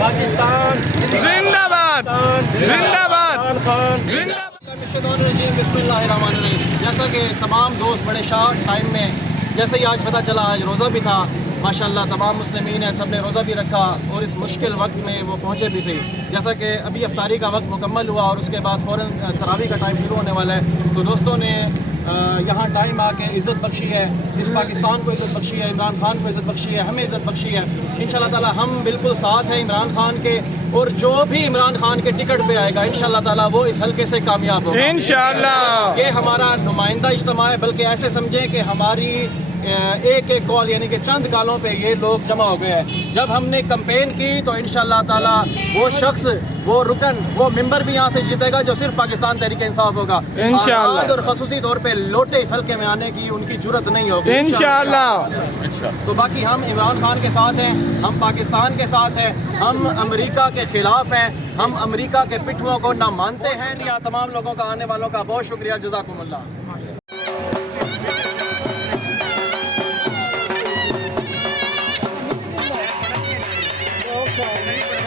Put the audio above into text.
پاکستان زندہ باد، زندہ باد، زندہ بسم اللہ الرحمن الرحیم۔ جیسا کہ تمام دوست بڑے شارٹ ٹائم میں جیسے ہی آج پتہ چلا، آج روزہ بھی تھا ماشاءاللہ، تمام مسلمین ہیں، سب نے روزہ بھی رکھا اور اس مشکل وقت میں وہ پہنچے بھی صحیح۔ جیسا کہ ابھی افطاری کا وقت مکمل ہوا اور اس کے بعد فوراً تراویح کا ٹائم شروع ہونے والا ہے، تو دوستوں نے یہاں ٹائم آ کے عزت بخشی ہے، اس پاکستان کو عزت بخشی ہے، عمران خان کو عزت بخشی ہے، ہمیں عزت بخشی ہے۔ انشاءاللہ تعالی ہم بالکل ساتھ ہیں عمران خان کے، اور جو بھی عمران خان کے ٹکٹ پہ آئے گا انشاءاللہ تعالی وہ اس حلقے سے کامیاب ہوگا انشاءاللہ۔ یہ ہمارا نمائندہ اجتماع ہے، بلکہ ایسے سمجھیں کہ ہماری ایک ایک کال، یعنی کہ چند کالوں پہ یہ لوگ جمع ہو گئے ہیں۔ جب ہم نے کمپین کی تو انشاءاللہ تعالی وہ شخص، وہ رکن، وہ ممبر بھی یہاں سے جیتے گا جو صرف پاکستان تحریک انصاف ہوگا انشاءاللہ، اور خصوصی طور پہ لوٹے اس حلقے میں آنے کی ان کی جرت نہیں ہوگی انشاءاللہ۔ تو باقی ہم عمران خان کے ساتھ ہیں، ہم پاکستان کے ساتھ ہیں، ہم امریکہ کے خلاف ہیں، ہم امریکہ کے پٹھوؤں کو نہ مانتے ہیں۔ یا تمام لوگوں کا، آنے والوں کا بہت شکریہ، جزاکم اللہ۔ نہیں